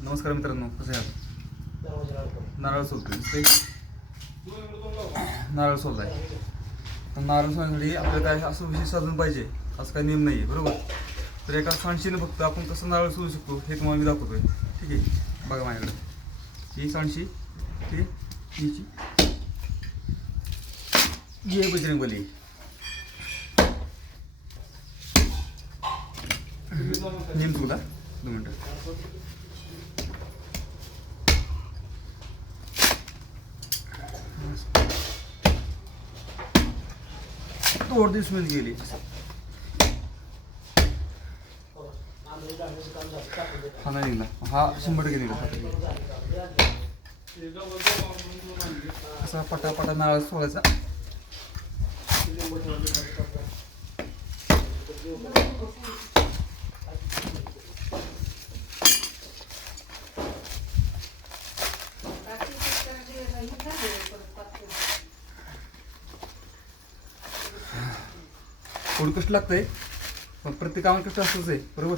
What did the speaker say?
नमस्कार मित्रांनो, कसे आहात? नारळ सोलतोय नारळ सोललाय. पण नारळ सोलण्यासाठी आपल्याला काय असं विशेष साधन पाहिजे असं काही नियम नाही आहे, बरोबर. तर एका सांडशीने फक्त आपण कसं नारळ सोलू शकतो हे तुम्हाला मी दाखवतोय. ठीक आहे, बघा माझ्याकडे ही सांडशी, ठीक आहे. हिची जय बजरंगबली. नियम तुला 2 मिनटं. तोड दिवस गेली. हा नाही निघला, हा 100% निघला. असा पटापटा नारळ सोलायचा. थोडं कष्ट लागतंय, पण प्रत्येक कामात कष्ट असतंच आहे, बरोबर.